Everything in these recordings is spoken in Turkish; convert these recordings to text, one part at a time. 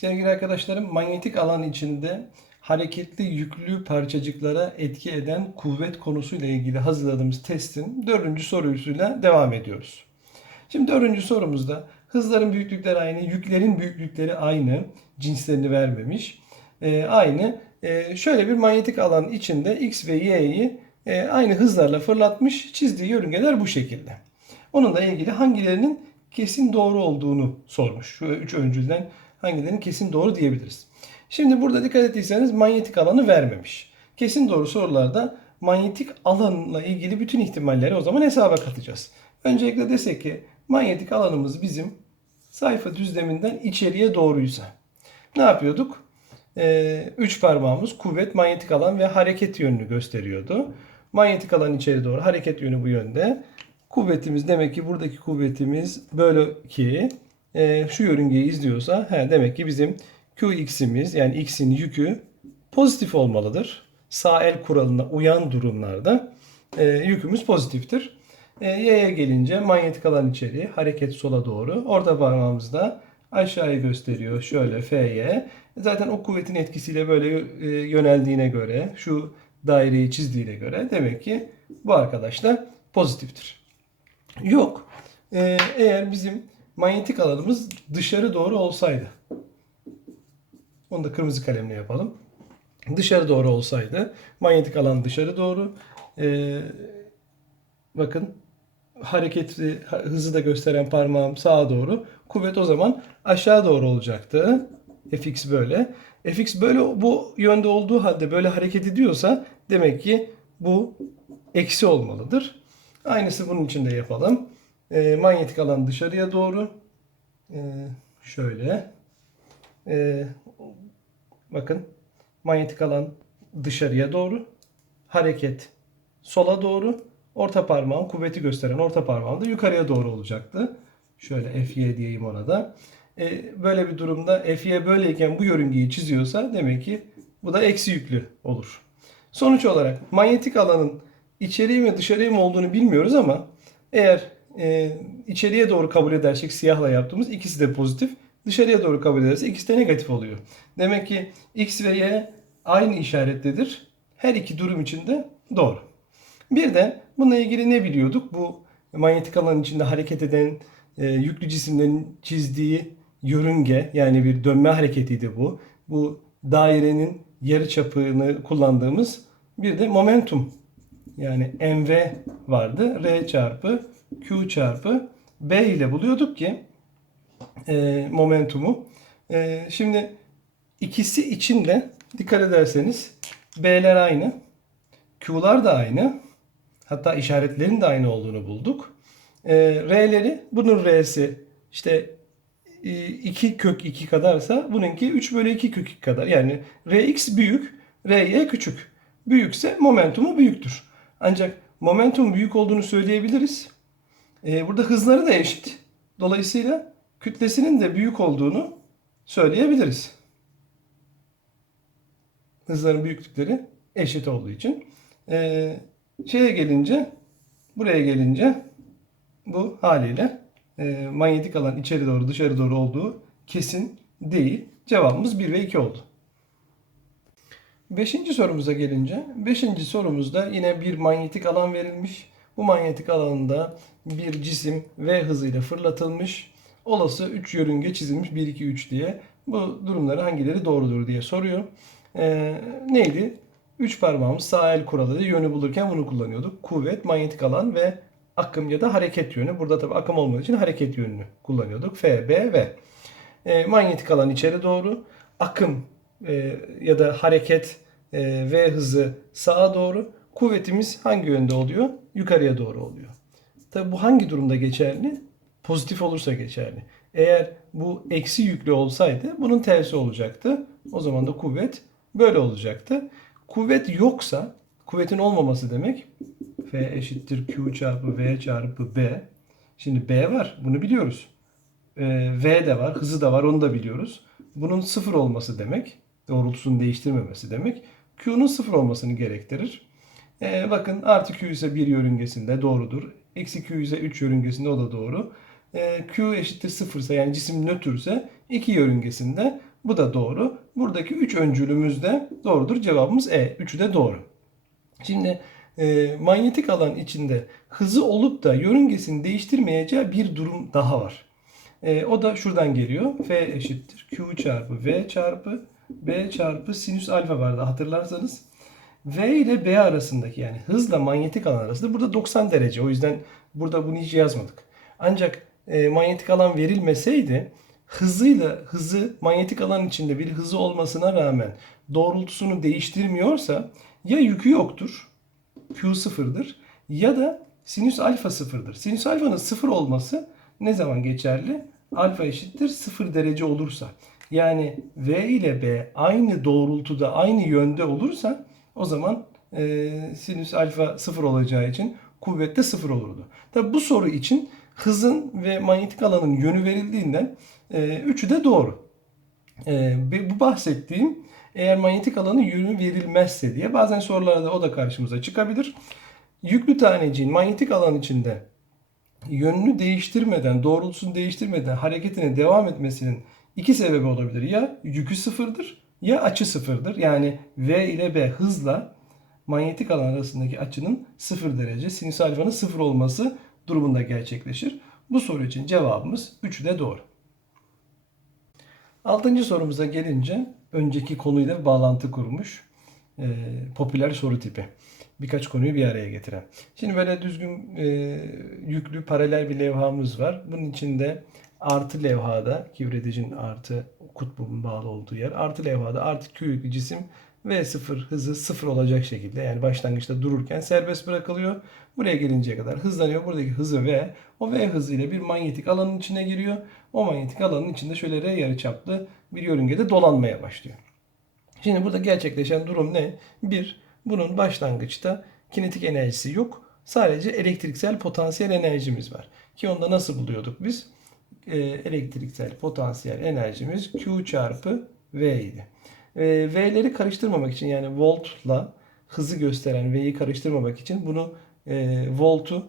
Sevgili arkadaşlarım, manyetik alan içinde hareketli yüklü parçacıklara etki eden kuvvet konusuyla ilgili hazırladığımız testin dördüncü sorusuyla devam ediyoruz. Şimdi dördüncü sorumuzda hızların büyüklükleri aynı, yüklerin büyüklükleri aynı, cinslerini vermemiş. Ee, aynı. Ee, şöyle bir manyetik alan içinde X ve Y'yi e, aynı hızlarla fırlatmış, çizdiği yörüngeler bu şekilde. Onunla ilgili hangilerinin kesin doğru olduğunu sormuş. Üç öncülden hangilerinin kesin doğru diyebiliriz. Şimdi burada dikkat ettiyseniz manyetik alanı vermemiş. Kesin doğru sorularda manyetik alanla ilgili bütün ihtimalleri o zaman hesaba katacağız. Öncelikle desek ki manyetik alanımız bizim sayfa düzleminden içeriye doğruysa ne yapıyorduk? Ee, üç parmağımız kuvvet, manyetik alan ve hareket yönünü gösteriyordu. Manyetik alan içeri doğru, hareket yönü bu yönde. Kuvvetimiz demek ki buradaki kuvvetimiz böyle ki e, şu yörüngeyi izliyorsa he, demek ki bizim Qx'imiz yani x'in yükü pozitif olmalıdır. Sağ el kuralına uyan durumlarda e, yükümüz pozitiftir. E, Y'ye gelince manyetik alan içeri, hareket sola doğru. Orta parmağımız da aşağıyı gösteriyor. Şöyle F'ye. Zaten o kuvvetin etkisiyle böyle e, yöneldiğine göre, şu daireyi çizdiğine göre demek ki bu arkadaş da pozitiftir. Yok. Ee, eğer bizim manyetik alanımız dışarı doğru olsaydı. Onu da kırmızı kalemle yapalım. Dışarı doğru olsaydı. Manyetik alan dışarı doğru. Ee, bakın hareketi hızı da gösteren parmağım sağa doğru. Kuvvet o zaman aşağı doğru olacaktı. Fx böyle. Fx böyle bu yönde olduğu halde böyle hareket ediyorsa demek ki bu eksi olmalıdır. Aynısı bunun için de yapalım. E, manyetik alan dışarıya doğru. E, şöyle. E, bakın. Manyetik alan dışarıya doğru. Hareket sola doğru. Orta parmağım kuvveti gösteren orta parmağım da yukarıya doğru olacaktı. Şöyle FY diyeyim ona da. E, böyle bir durumda FY böyleyken bu yörüngeyi çiziyorsa demek ki bu da eksi yüklü olur. Sonuç olarak manyetik alanın içeriği mi dışarıya mı olduğunu bilmiyoruz ama eğer e, içeriye doğru kabul edersek siyahla yaptığımız ikisi de pozitif. Dışarıya doğru kabul edersek ikisi de negatif oluyor. Demek ki x ve y aynı işarettedir. Her iki durum için de doğru. Bir de bununla ilgili ne biliyorduk? Bu manyetik alan içinde hareket eden e, yüklü cisimlerin çizdiği yörünge yani bir dönme hareketiydi bu. Bu dairenin yarı çapını kullandığımız bir de momentum yani mv vardı. R çarpı Q çarpı B ile buluyorduk ki e, momentumu. E, şimdi ikisi için de dikkat ederseniz B'ler aynı. Q'lar da aynı. Hatta işaretlerin de aynı olduğunu bulduk. E, R'leri bunun R'si işte 2 kök 2 kadarsa bununki 3 bölü 2 kök 2 kadar. Yani Rx büyük, Ry küçük. Büyükse momentumu büyüktür. Ancak momentum büyük olduğunu söyleyebiliriz. Ee, burada hızları da eşit. Dolayısıyla kütlesinin de büyük olduğunu söyleyebiliriz. Hızların büyüklükleri eşit olduğu için. Ee, şeye gelince, buraya gelince bu haliyle e, manyetik alan içeri doğru dışarı doğru olduğu kesin değil. Cevabımız 1 ve 2 oldu. Beşinci sorumuza gelince, beşinci sorumuzda yine bir manyetik alan verilmiş. Bu manyetik alanda bir cisim V hızıyla fırlatılmış. Olası 3 yörünge çizilmiş 1, 2, 3 diye. Bu durumları hangileri doğrudur diye soruyor. Ee, neydi? 3 parmağımız sağ el kuralı yönü bulurken bunu kullanıyorduk. Kuvvet, manyetik alan ve akım ya da hareket yönü. Burada tabi akım olmadığı için hareket yönünü kullanıyorduk. F, B, V. E, manyetik alan içeri doğru. Akım e, ya da hareket e, V hızı sağa doğru. Kuvvetimiz hangi yönde oluyor? Yukarıya doğru oluyor. Tabi bu hangi durumda geçerli? Pozitif olursa geçerli. Eğer bu eksi yüklü olsaydı bunun tersi olacaktı. O zaman da kuvvet böyle olacaktı. Kuvvet yoksa, kuvvetin olmaması demek F eşittir Q çarpı V çarpı B. Şimdi B var, bunu biliyoruz. Ee, v de var, hızı da var, onu da biliyoruz. Bunun sıfır olması demek, doğrultusunu değiştirmemesi demek. Q'nun sıfır olmasını gerektirir. Ee, bakın artı Q ise bir yörüngesinde doğrudur. Eksi Q ise 3 yörüngesinde o da doğru. Ee, Q eşittir sıfırsa yani cisim nötrse iki yörüngesinde Bu da doğru. Buradaki 3 öncülümüz de doğrudur. Cevabımız E. Üçü de doğru. Şimdi e, manyetik alan içinde hızı olup da yörüngesini değiştirmeyeceği bir durum daha var. E, o da şuradan geliyor. F eşittir Q çarpı V çarpı B çarpı sinüs alfa vardı hatırlarsanız. V ile B arasındaki yani hızla manyetik alan arasında burada 90 derece. O yüzden burada bunu hiç yazmadık. Ancak e, manyetik alan verilmeseydi hızıyla hızı manyetik alan içinde bir hızı olmasına rağmen doğrultusunu değiştirmiyorsa ya yükü yoktur. Q sıfırdır ya da sinüs alfa sıfırdır. Sinüs alfanın sıfır olması ne zaman geçerli? Alfa eşittir sıfır derece olursa. Yani V ile B aynı doğrultuda, aynı yönde olursa o zaman e, sinüs alfa sıfır olacağı için kuvvet de sıfır olurdu. Tabi bu soru için hızın ve manyetik alanın yönü verildiğinden e, üçü de doğru. E, bu bahsettiğim eğer manyetik alanın yönü verilmezse diye bazen sorularda o da karşımıza çıkabilir. Yüklü taneciğin manyetik alan içinde yönünü değiştirmeden, doğrultusunu değiştirmeden hareketine devam etmesinin iki sebebi olabilir. Ya yükü sıfırdır ya açı sıfırdır. Yani V ile B hızla manyetik alan arasındaki açının sıfır derece, sinüs alfanın sıfır olması durumunda gerçekleşir. Bu soru için cevabımız 3'ü de doğru. Altıncı sorumuza gelince önceki konuyla bağlantı kurmuş. E, popüler soru tipi. Birkaç konuyu bir araya getiren. Şimdi böyle düzgün e, yüklü paralel bir levhamız var. Bunun içinde artı levhada kivredicin artı kutbun bağlı olduğu yer. Artı levhada artı Q yüklü cisim V0 hızı 0 olacak şekilde yani başlangıçta dururken serbest bırakılıyor. Buraya gelinceye kadar hızlanıyor. Buradaki hızı V. O V hızıyla bir manyetik alanın içine giriyor. O manyetik alanın içinde şöyle R yarıçaplı bir yörüngede dolanmaya başlıyor. Şimdi burada gerçekleşen durum ne? Bir, bunun başlangıçta kinetik enerjisi yok. Sadece elektriksel potansiyel enerjimiz var. Ki onda nasıl buluyorduk biz? Ee, elektriksel potansiyel enerjimiz Q çarpı V idi. Ee, V'leri karıştırmamak için yani voltla hızı gösteren V'yi karıştırmamak için bunu e, voltu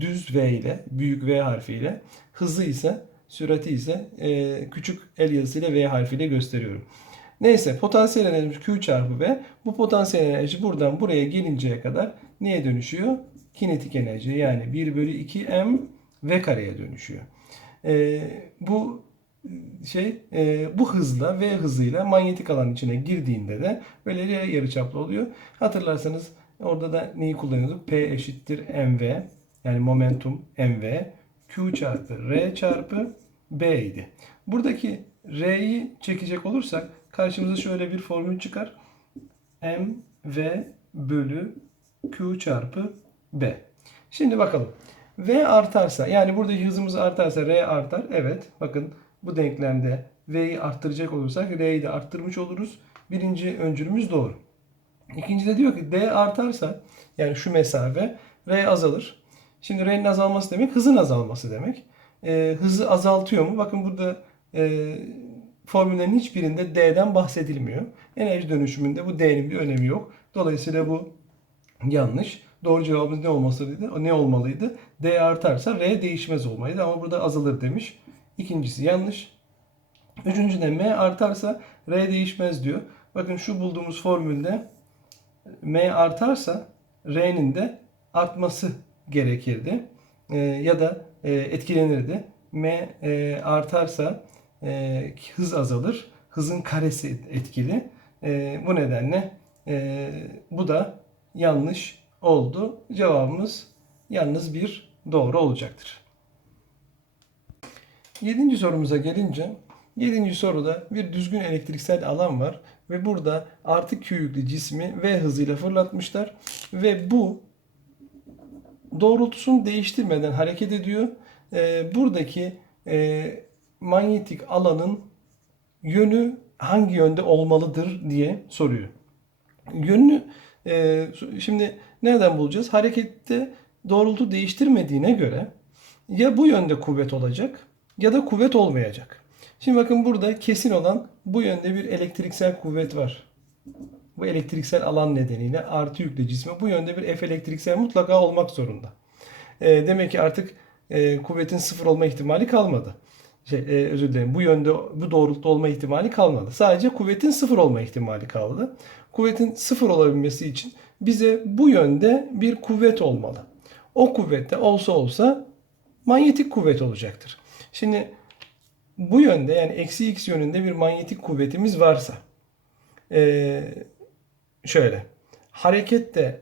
düz V ile, büyük V harfiyle, hızı ise, sürati ise e, küçük el yazısıyla V harfiyle gösteriyorum. Neyse potansiyel enerjimiz Q çarpı V. Bu potansiyel enerji buradan buraya gelinceye kadar neye dönüşüyor? Kinetik enerji yani 1 bölü 2 M V kareye dönüşüyor. E, bu şey e, bu hızla V hızıyla manyetik alan içine girdiğinde de böyle yarıçaplı oluyor. Hatırlarsanız orada da neyi kullanıyorduk? P eşittir mv yani momentum mv Q çarpı R çarpı B idi. Buradaki R'yi çekecek olursak karşımıza şöyle bir formül çıkar. M V bölü Q çarpı B. Şimdi bakalım. V artarsa yani buradaki hızımız artarsa R artar. Evet bakın bu denklemde V'yi arttıracak olursak R'yi de arttırmış oluruz. Birinci öncülümüz doğru. İkinci de diyor ki D artarsa yani şu mesafe R azalır. Şimdi R'nin azalması demek hızın azalması demek. E, hızı azaltıyor mu? Bakın burada e, formüllerin hiçbirinde D'den bahsedilmiyor. Enerji dönüşümünde bu D'nin bir önemi yok. Dolayısıyla bu yanlış. Doğru cevabımız ne olmalıydı? Ne olmalıydı? D artarsa R değişmez olmalıydı ama burada azalır demiş. İkincisi yanlış. Üçüncü de M artarsa R değişmez diyor. Bakın şu bulduğumuz formülde M artarsa R'nin de artması gerekirdi. E, ya da e, etkilenirdi. M e, artarsa e, hız azalır. Hızın karesi etkili. E, bu nedenle e, bu da yanlış oldu. Cevabımız yalnız bir doğru olacaktır. Yedinci sorumuza gelince, yedinci soruda bir düzgün elektriksel alan var ve burada artı Q yüklü cismi V hızıyla fırlatmışlar ve bu doğrultusunu değiştirmeden hareket ediyor. E, buradaki e, manyetik alanın yönü hangi yönde olmalıdır diye soruyor. Yönünü e, şimdi nereden bulacağız? Harekette doğrultu değiştirmediğine göre ya bu yönde kuvvet olacak ya da kuvvet olmayacak. Şimdi bakın burada kesin olan bu yönde bir elektriksel kuvvet var. Bu elektriksel alan nedeniyle artı yüklü cisme bu yönde bir F elektriksel mutlaka olmak zorunda. E, demek ki artık e, kuvvetin sıfır olma ihtimali kalmadı. şey, e, özür dilerim bu yönde bu doğrultuda olma ihtimali kalmadı. Sadece kuvvetin sıfır olma ihtimali kaldı. Kuvvetin sıfır olabilmesi için bize bu yönde bir kuvvet olmalı. O kuvvette olsa olsa manyetik kuvvet olacaktır. Şimdi bu yönde yani eksi x yönünde bir manyetik kuvvetimiz varsa ee, şöyle hareket de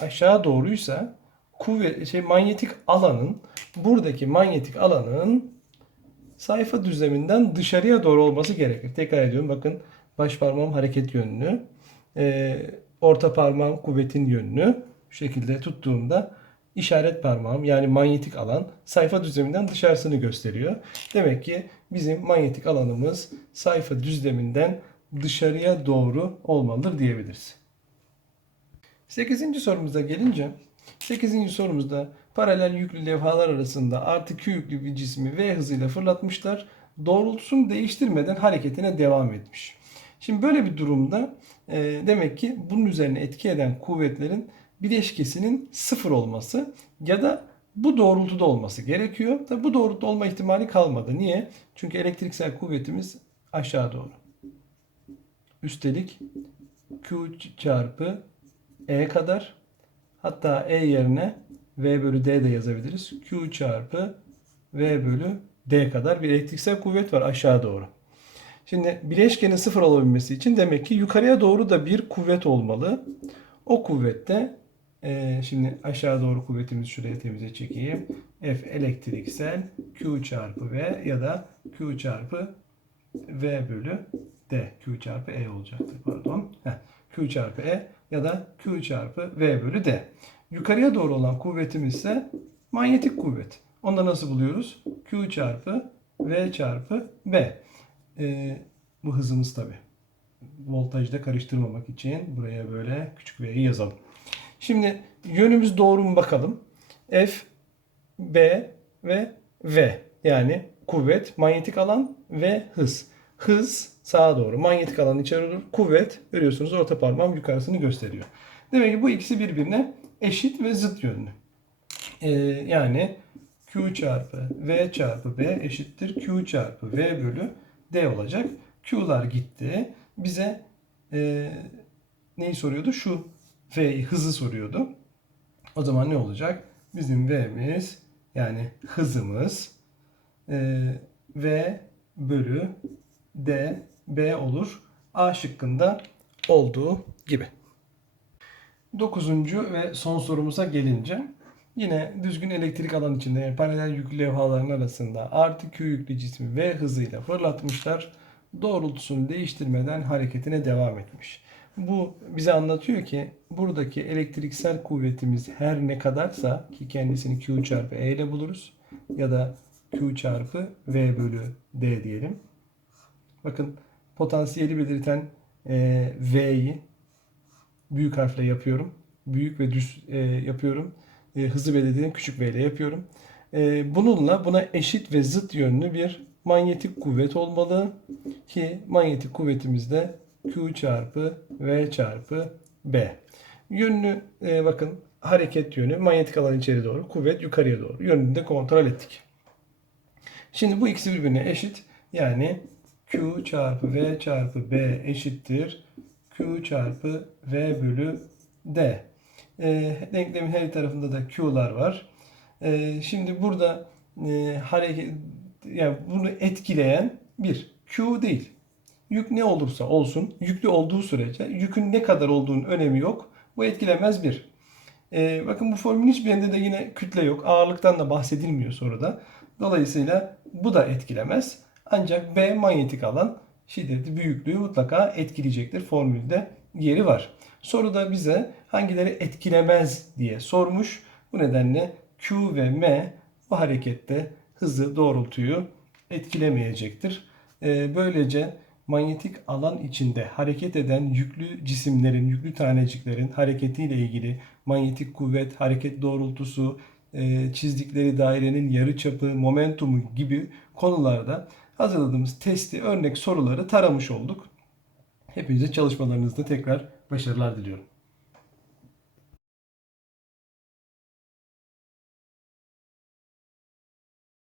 aşağı doğruysa kuvvet şey manyetik alanın buradaki manyetik alanın sayfa düzleminden dışarıya doğru olması gerekir. Tekrar ediyorum bakın baş parmağım hareket yönünü, e, orta parmağım kuvvetin yönünü şu şekilde tuttuğumda işaret parmağım yani manyetik alan sayfa düzleminden dışarısını gösteriyor. Demek ki bizim manyetik alanımız sayfa düzleminden dışarıya doğru olmalıdır diyebiliriz. 8. sorumuza gelince 8. sorumuzda paralel yüklü levhalar arasında artı Q yüklü bir cismi V hızıyla fırlatmışlar. Doğrultusunu değiştirmeden hareketine devam etmiş. Şimdi böyle bir durumda demek ki bunun üzerine etki eden kuvvetlerin bileşkesinin sıfır olması ya da bu doğrultuda olması gerekiyor. Tabi bu doğrultuda olma ihtimali kalmadı. Niye? Çünkü elektriksel kuvvetimiz aşağı doğru. Üstelik Q çarpı E kadar hatta E yerine V bölü D de yazabiliriz. Q çarpı V bölü D kadar bir elektriksel kuvvet var aşağı doğru. Şimdi bileşkenin sıfır olabilmesi için demek ki yukarıya doğru da bir kuvvet olmalı. O kuvvette e, şimdi aşağı doğru kuvvetimizi şuraya temize çekeyim. F elektriksel Q çarpı V ya da Q çarpı V bölü D. Q çarpı E olacaktır pardon. Heh. Q çarpı E ya da Q çarpı V bölü D. Yukarıya doğru olan kuvvetimiz ise manyetik kuvvet. Onu da nasıl buluyoruz? Q çarpı V çarpı B. Ee, bu hızımız tabi. Voltajda karıştırmamak için buraya böyle küçük V'yi yazalım. Şimdi yönümüz doğru mu bakalım. F, B ve V. Yani kuvvet, manyetik alan ve hız. Hız sağa doğru, manyetik alan içeri olur. Kuvvet görüyorsunuz orta parmağım yukarısını gösteriyor. Demek ki bu ikisi birbirine eşit ve zıt yönlü. Ee, yani Q çarpı V çarpı B eşittir Q çarpı V bölü D olacak. Q'lar gitti. Bize e, neyi soruyordu? Şu V hızı soruyordu. O zaman ne olacak? Bizim V'miz yani hızımız e, V bölü D B olur. A şıkkında olduğu gibi. Dokuzuncu ve son sorumuza gelince yine düzgün elektrik alan içinde yani paralel yüklü levhaların arasında artı Q yüklü cismi V hızıyla fırlatmışlar. Doğrultusunu değiştirmeden hareketine devam etmiş. Bu bize anlatıyor ki buradaki elektriksel kuvvetimiz her ne kadarsa ki kendisini Q çarpı E ile buluruz ya da Q çarpı V bölü D diyelim. Bakın potansiyeli belirten e, V'yi büyük harfle yapıyorum. Büyük ve düz e, yapıyorum. E, hızı belirlediğim küçük V ile yapıyorum. E, bununla buna eşit ve zıt yönlü bir manyetik kuvvet olmalı ki manyetik kuvvetimiz de Q çarpı V çarpı B. Yönünü e, bakın hareket yönü manyetik alan içeri doğru, kuvvet yukarıya doğru. Yönünü de kontrol ettik. Şimdi bu ikisi birbirine eşit. Yani Q çarpı V çarpı B eşittir. Q çarpı V bölü D. E, denklemin her tarafında da Q'lar var. E, şimdi burada e, hareket yani bunu etkileyen bir Q değil. Yük ne olursa olsun, yüklü olduğu sürece yükün ne kadar olduğunun önemi yok. Bu etkilemez bir. E, bakın bu formülün hiçbirinde de yine kütle yok. Ağırlıktan da bahsedilmiyor soruda. Dolayısıyla bu da etkilemez. Ancak B manyetik alan şiddeti, büyüklüğü mutlaka etkileyecektir. Formülde yeri var. Soruda bize hangileri etkilemez diye sormuş. Bu nedenle Q ve M bu harekette hızı, doğrultuyu etkilemeyecektir. Ee, böylece manyetik alan içinde hareket eden yüklü cisimlerin, yüklü taneciklerin hareketiyle ilgili manyetik kuvvet, hareket doğrultusu, e, çizdikleri dairenin yarıçapı, momentumu gibi konularda hazırladığımız testi, örnek soruları taramış olduk. Hepinize çalışmalarınızda tekrar başarılar diliyorum.